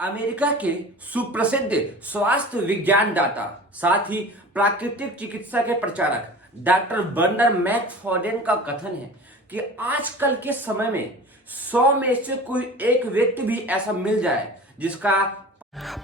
America के सुप्रसिद्ध स्वास्थ्य विज्ञानदाता साथ ही प्राकृतिक चिकित्सा के प्रचारक डॉक्टर बर्नर मैकफॉर्डन का कथन है कि आजकल के समय में 100 में से कोई एक व्यक्ति भी ऐसा मिल जाए जिसका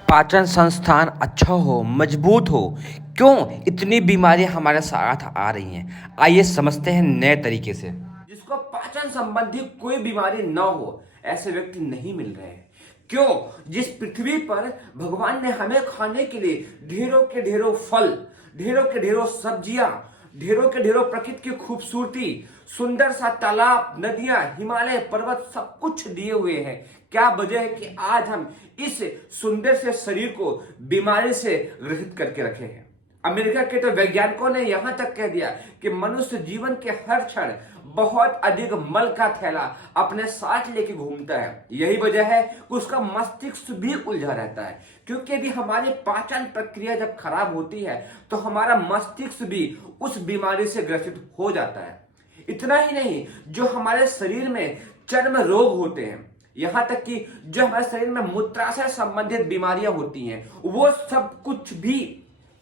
पाचन संस्थान अच्छा हो, मजबूत हो। क्यों इतनी बीमारियां हमारे साथ आ रही हैं? आइए समझते हैं नए तरीके से। जिसको पाचन संबंधी कोई बीमारी न हो, ऐसे व्यक्ति नहीं मिल रहे हैं। क्यों? जिस पृथ्वी पर भगवान ने हमें खाने के लिए ढेरों के ढेरों फल, ढेरों के ढेरों सब्जियां, ढेरों के ढेरों प्रकृति की खूबसूरती, सुंदर सा तालाब, नदियां, हिमालय, पर्वत सब कुछ दिए हुए हैं। क्या वजह है कि आज हम इस सुंदर से शरीर को बीमारी से ग्रसित करके रखे हैं? अमेरिका के तो वैज्ञानिकों ने यहां तक कह दिया कि मनुष्य जीवन के हर क्षण बहुत अधिक मल का थैला अपने साथ लेके घूमता है। यही वजह है कि उसका मस्तिष्क भी उलझा रहता है, क्योंकि यदि हमारी पाचन प्रक्रिया जब खराब होती है तो हमारा मस्तिष्क भी उस बीमारी से ग्रसित हो जाता है। इतना ही नहीं, जो हमारे शरीर में चर्म रोग होते हैं, यहां तक कि जो हमारे शरीर में मूत्राशय संबंधित बीमारियां होती हैं, वो सब कुछ भी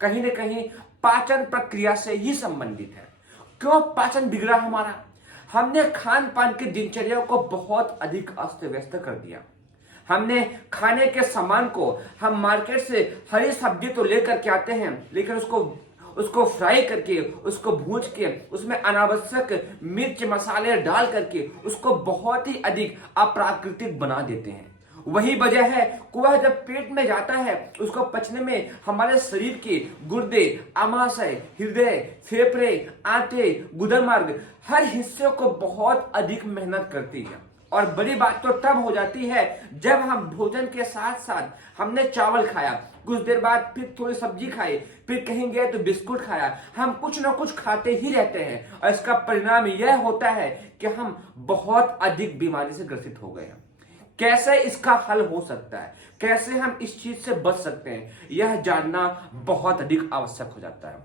कहीं ना कहीं पाचन प्रक्रिया से ही संबंधित है। क्यों पाचन बिगड़ा हमारा? हमने खान पान की दिनचर्या को बहुत अधिक अस्त व्यस्त कर दिया। हमने खाने के सामान को हम मार्केट से हरी सब्जी तो लेकर के आते हैं, लेकिन उसको फ्राई करके, उसको भूज के, उसमें अनावश्यक मिर्च मसाले डाल करके उसको बहुत ही अधिक अप्राकृतिक बना देते हैं। वही वजह है कि वह जब पेट में जाता है, उसको पचने में हमारे शरीर के गुर्दे, आमाशय, हृदय, फेफड़े, आंतें, गुदरमार्ग हर हिस्से को बहुत अधिक मेहनत करती है। और बड़ी बात तो तब हो जाती है जब हम भोजन के साथ साथ हमने चावल खाया, कुछ देर बाद फिर थोड़ी सब्जी खाई, फिर कहीं गए तो बिस्कुट खाया। हम कुछ ना कुछ खाते ही रहते हैं और इसका परिणाम यह होता है कि हम बहुत अधिक बीमारी से ग्रसित हो गए हैं। कैसे इसका हल हो सकता है, कैसे हम इस चीज से बच सकते हैं, यह जानना बहुत अधिक आवश्यक हो जाता है।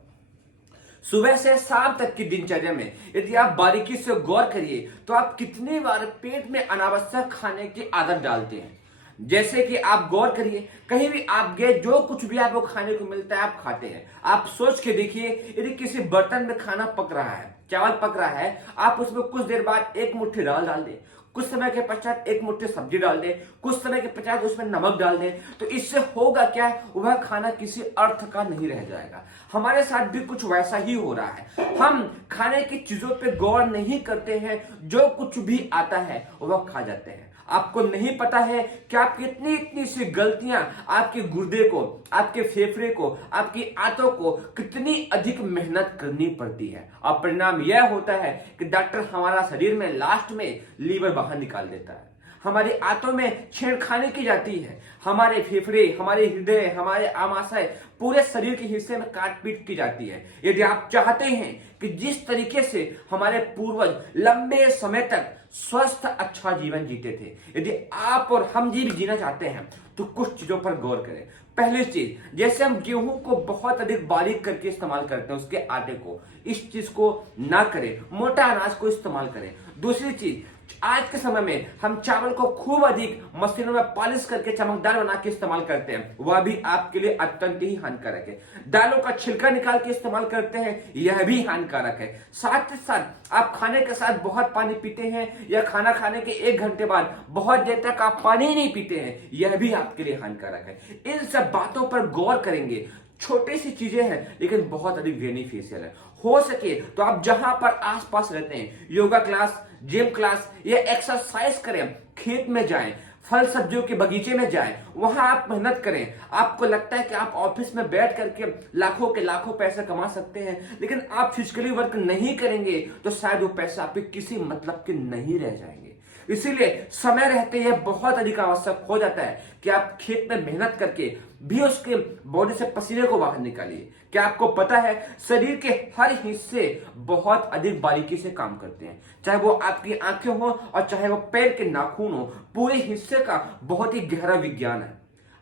सुबह से शाम तक की दिनचर्या में यदि आप बारीकी से गौर करिए तो आप कितनी बार पेट में अनावश्यक खाने की आदत डालते हैं। जैसे कि आप गौर करिए, कहीं भी आप गए, जो कुछ भी आपको खाने को मिलता है आप खाते हैं। आप सोच के देखिए, यदि किसी बर्तन में खाना पक रहा है, चावल पक रहा है, आप उसमें कुछ देर बाद एक मुट्ठी दाल डाल दें, कुछ समय के पश्चात एक मुट्ठी सब्जी डाल दें, कुछ समय के पश्चात उसमें नमक डाल दें, तो इससे होगा क्या? वह खाना किसी अर्थ का नहीं रह जाएगा। हमारे साथ भी कुछ वैसा ही हो रहा है। हम खाने की चीजों पे गौर नहीं करते हैं, जो कुछ भी आता है वह खा जाते हैं। आपको नहीं पता है कि आपकी इतनी इतनी सी गलतियां आपके गुर्दे को, आपके फेफड़े को, आपकी आंतों को कितनी अधिक मेहनत करनी पड़ती है। और परिणाम यह होता है कि डॉक्टर हमारा शरीर में लास्ट में लीवर बाहर निकाल देता है, हमारी आंतों में छेड़खानी की जाती है, हमारे फेफड़े, हमारे हृदय, हमारे आमाशय, पूरे शरीर के हिस्से में काट पीट की जाती है। यदि आप चाहते हैं कि जिस तरीके से हमारे पूर्वज लंबे समय तक स्वस्थ अच्छा जीवन जीते थे, यदि आप और हम जीना चाहते हैं तो कुछ चीजों पर गौर करें। पहली चीज, जैसे हम गेहूं को बहुत अधिक बारीक करके इस्तेमाल करते हैं, उसके आटे को, इस चीज को ना करें, मोटा अनाज को इस्तेमाल करें। दूसरी चीज, आज के समय में हम चावल को खूब अधिक मशीनों में पॉलिश करके चमकदार बना के इस्तेमाल करते हैं, वह भी आपके लिए अत्यंत ही हानिकारक है। दालों का छिलका निकाल के इस्तेमाल करते हैं, यह भी हानिकारक है। साथ ही साथ आप खाने के साथ बहुत पानी पीते हैं, या खाना खाने के 1 घंटे बाद बहुत देर तक आप पानी ही नहीं पीते हैं, यह भी आपके लिए हानिकारक है। इन सब बातों पर गौर करेंगे। छोटी सी चीजें हैं लेकिन बहुत अधिक बेनिफिशियल है। हो सके तो आप जहां पर आसपास रहते हैं, योगा क्लास, जिम क्लास या एक्सरसाइज करें, खेत में जाएं, फल सब्जियों के बगीचे में जाएं, वहां आप मेहनत करें। आपको लगता है कि आप ऑफिस में बैठ करके लाखों के लाखों पैसे कमा सकते हैं, लेकिन आप फिजिकली वर्क नहीं करेंगे तो शायद वो पैसे आपके किसी मतलब के नहीं रह जाएंगे। इसीलिए समय रहते यह बहुत अधिक आवश्यक हो जाता है कि आप खेत में मेहनत करके भी उसके बॉडी से पसीने को बाहर निकालिए। क्या आपको पता है, शरीर के हर हिस्से बहुत अधिक बारीकी से काम करते हैं, चाहे वो आपकी आंखें हो और चाहे वो पैर के नाखून हो, पूरे हिस्से का बहुत ही गहरा विज्ञान है।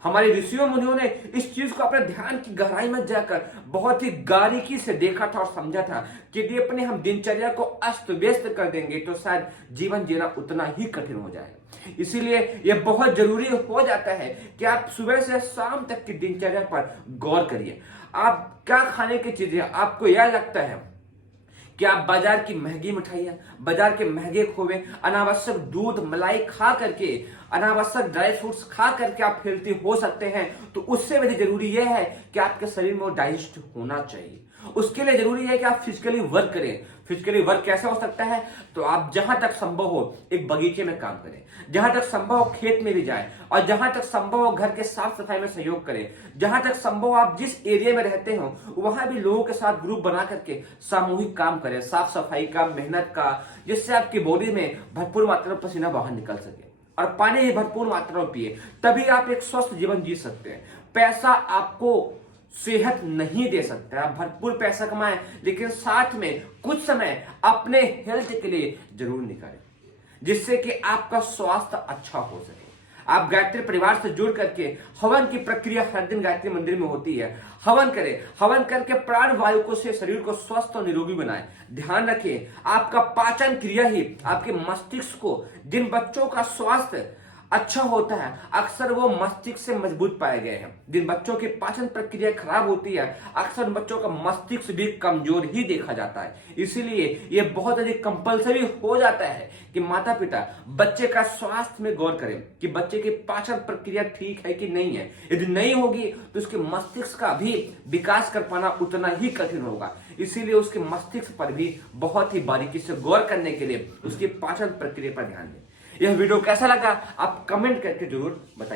हमारे ऋषियों मुनियों ने इस चीज को अपने ध्यान की गहराई में जाकर बहुत ही बारीकी से देखा था और समझा था कि यदि अपने हम दिनचर्या को अस्त व्यस्त कर देंगे तो शायद जीवन जीना उतना ही कठिन हो जाएगा। इसीलिए यह बहुत जरूरी हो जाता है कि आप सुबह से शाम तक की दिनचर्या पर गौर करिए। आप क्या खाने की चीजें, आपको यह लगता है कि आप बाजार की महंगी मिठाइयां, बाजार के महंगे खोवे, अनावश्यक दूध मलाई खा करके, अनावश्यक ड्राई फ्रूट्स खा करके आप हेल्थी हो सकते हैं, तो उससे भी जरूरी यह है कि आपके शरीर में वो डाइजेस्ट होना चाहिए। उसके लिए जरूरी है कि आप फिजिकली वर्क करें। फिजिकली वर्क कैसे हो सकता है? तो आप जहां तक संभव हो एक बगीचे में काम करें, जहां तक संभव हो खेत में भी जाएं, और जहां तक संभव हो घर के साफ सफाई में सहयोग करें, जहां तक संभव हो आप जिस एरिया में रहते हो वहां भी लोगों के साथ ग्रुप बना करके सामूहिक काम करें, साफ सफाई का, मेहनत का, जिससे आपकी बॉडी में भरपूर मात्रा में पसीना बाहर निकल सके, और पानी भी भरपूर मात्रा में पिए, तभी आप एक स्वस्थ जीवन जी सकते हैं। पैसा आपको सेहत नहीं दे सकता। आप भरपूर पैसा कमाएं, लेकिन साथ में कुछ समय अपने हेल्थ के लिए जरूर निकालें, जिससे कि आपका स्वास्थ्य अच्छा हो सके। आप गायत्री परिवार से जुड़ करके हवन की प्रक्रिया हर दिन गायत्री मंदिर में होती है, हवन करें। हवन करके प्राण वायु को से शरीर को स्वस्थ और निरोगी बनाएं। ध्यान रखें, आपका पाचन क्रिया ही आपके मस्तिष्क को, जिन बच्चों का स्वास्थ्य अच्छा होता है अक्सर वो मस्तिष्क से मजबूत पाए गए हैं। जिन बच्चों की पाचन प्रक्रिया खराब होती है अक्सर बच्चों का मस्तिष्क भी कमजोर ही देखा जाता है। इसीलिए ये बहुत अधिक कंपलसरी हो जाता है कि माता पिता बच्चे का स्वास्थ्य में गौर करें कि बच्चे की पाचन प्रक्रिया ठीक है कि नहीं है। यदि नहीं होगी तो उसके मस्तिष्क का भी विकास कर पाना उतना ही कठिन होगा। इसीलिए उसके मस्तिष्क पर भी बहुत ही बारीकी से गौर करने के लिए उसकी पाचन प्रक्रिया पर ध्यान दें। यह वीडियो कैसा लगा आप कमेंट करके जरूर बताइए।